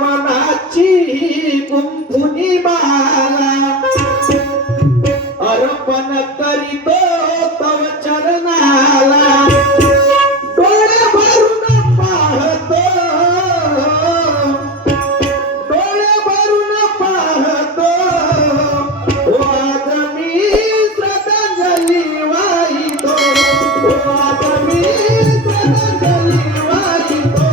मनाची गुंफुनी माला अर्पण करीतो तव चरणाला डोळे भरून पाहतो आज मी श्रद्धांजली वाहितो आज मी श्रद्धांजली वाहितो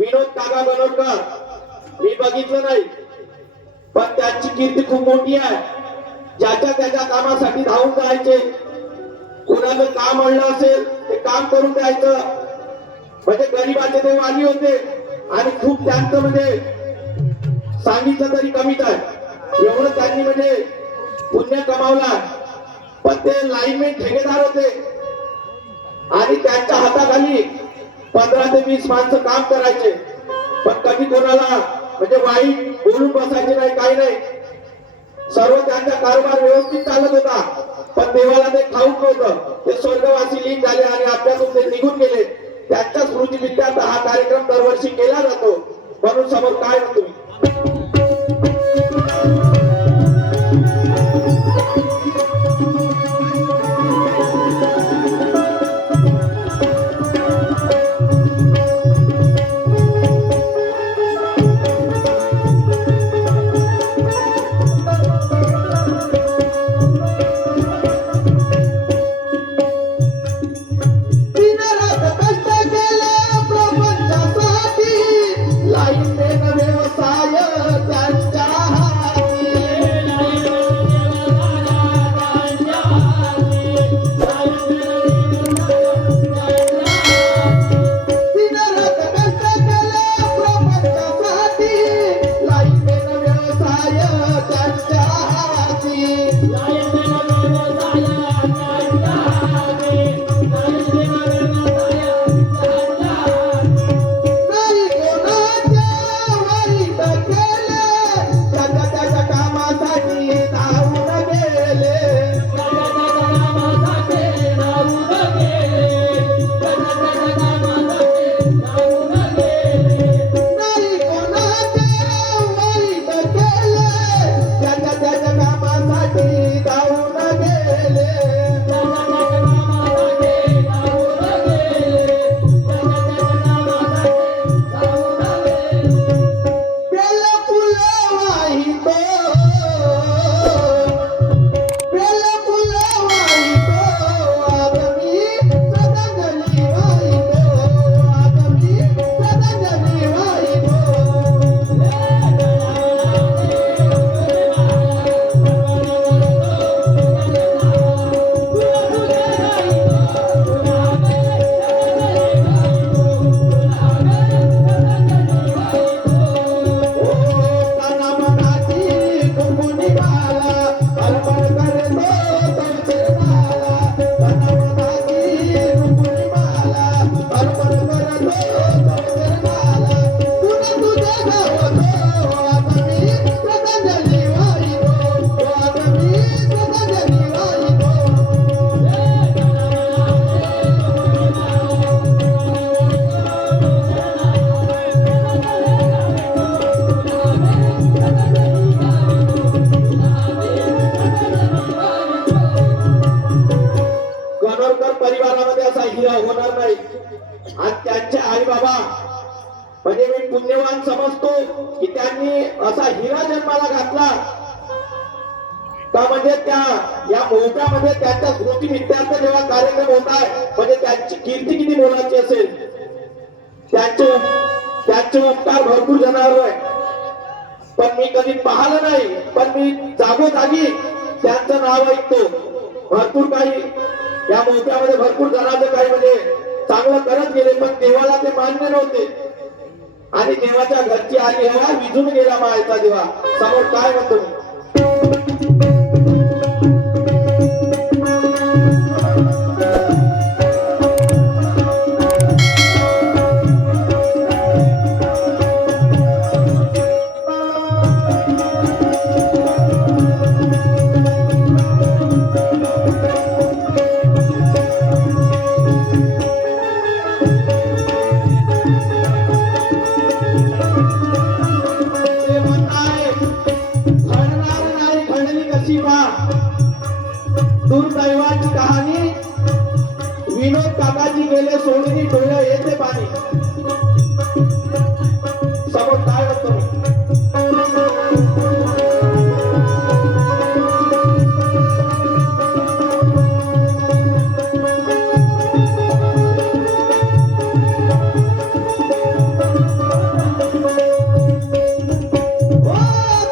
विनोद गणकर मी बघितलं नाही, पण त्यांची कीर्ती खूप मोठी आहे. ज्याच्या त्याच्या कामासाठी धावून जायचे, कोणाचं काम आणलं असेल ते काम करून द्यायचं. म्हणजे गरीबाचे ते वाली होते आणि खूप त्यांचं म्हणजे सांगितलं तरी कमीच आहे. एवढं त्यांनी म्हणजे पुण्य कमावला. पण ते लाईनमॅन ठेकेदार होते आणि त्यांच्या हाताखाली 15 ते 20 माणसं काम करायचे. पण कधी कोणाला म्हणजे वाईट बोलून बसायचे नाही, काही नाही. सर्व त्यांचा कारभार व्यवस्थित चालत होता. पण देवाला ते ठाऊक नव्हतं. ते स्वर्गवासी लीन झाले आणि आपल्यातून ते निघून गेले. त्यांच्या स्मृतीमित्यार्थ हा कार्यक्रम दरवर्षी केला जातो. म्हणून समोर काय म्हणतो मी नाही कोणाच्या वाईट केले, त्याच्या त्याच्या कामासाठी धावून गेले. नाही कोणाच्या वाईट केले, त्याच्या त्याच्या कामासाठी धावून गेले. बेल फुलं वाहितो, बेल फुलं वाहितो, आगमी श्रद्धांजली वाहितो, आगमी श्रद्धांजली वाहितो. काना मनाची कुंकुनी माला, अर्पण करतो तुमचे माला. काना मनाची कुंकुनी माला, अर्पण करतो तुमचे माला. पुन्हा तुझे गावतो, आगमी श्रद्धांजली वाहितो, आगमी श्रद्धांजली वाहितो. गणोरकर परिवारामध्ये असा हिरा होणार नाही. आणि त्यांचे आई बाबा म्हणजे मी पुण्यवान समजतो की त्यांनी असा हिरा जन्माला घातला का, म्हणजे त्या या मोहकामध्ये त्यांच्या स्मृतीनिमित्तार्थ जेव्हा कार्यक्रम होत आहे म्हणजे त्यांची कीर्ती किती मोलाची असेल. त्यांचे उपकार भरपूर जणांवर आहे, पण मी कधी पाहिलं नाही. पण मी जागोजागी त्यांचं नाव ऐकतो. भरपूर काही या मोहक्यामध्ये भरपूर जणांचं काही म्हणजे चांगलं करत गेले, पण देवाला ते मान्य नव्हते. आणि देवाच्या घरची आली हवा विझून गेला मायचा दिवा. समोर काय म्हणतो मी? ते म्हणताय, घडणार नाही घडली कशी बा. दुर्दैवाची कहाणी, विनोद काकाजी गेले सोडून डोळ्या येते पाणी. समोर काय म्हणतो मी?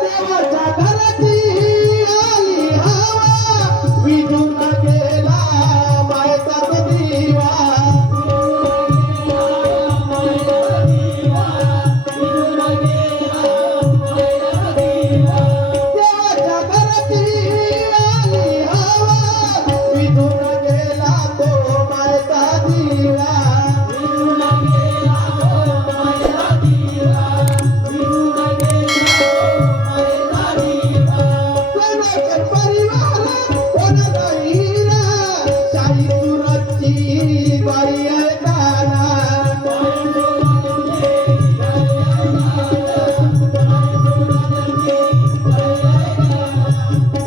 देवाच्या घराची आली हवा विझून गेला मायचा दिवा. देवाच्या घराची आली हवा विझून गेला तो मायचा दिवा. गणकर परिवार कोणाचा हिरा, शाही सुरतची बाई आहे काना.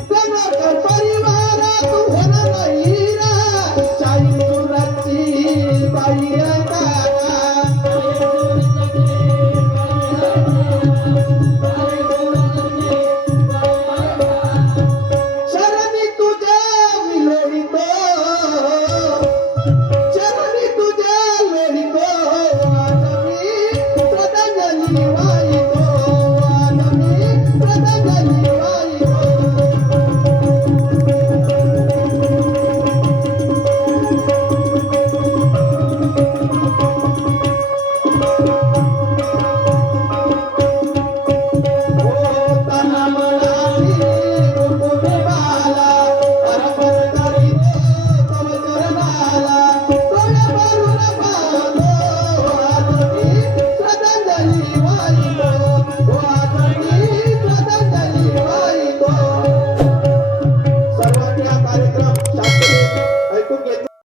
गणकर परिवारात होणारा हिरा, शाही सुरतची बाई आहे काना. शरणी तुझे विलोळितो, शरणी तुझे लोळितो, आनमी श्रद्धांजली वाहितो, आनमी श्रद्धांजली वाहितो. कार्यक्रम शासनाने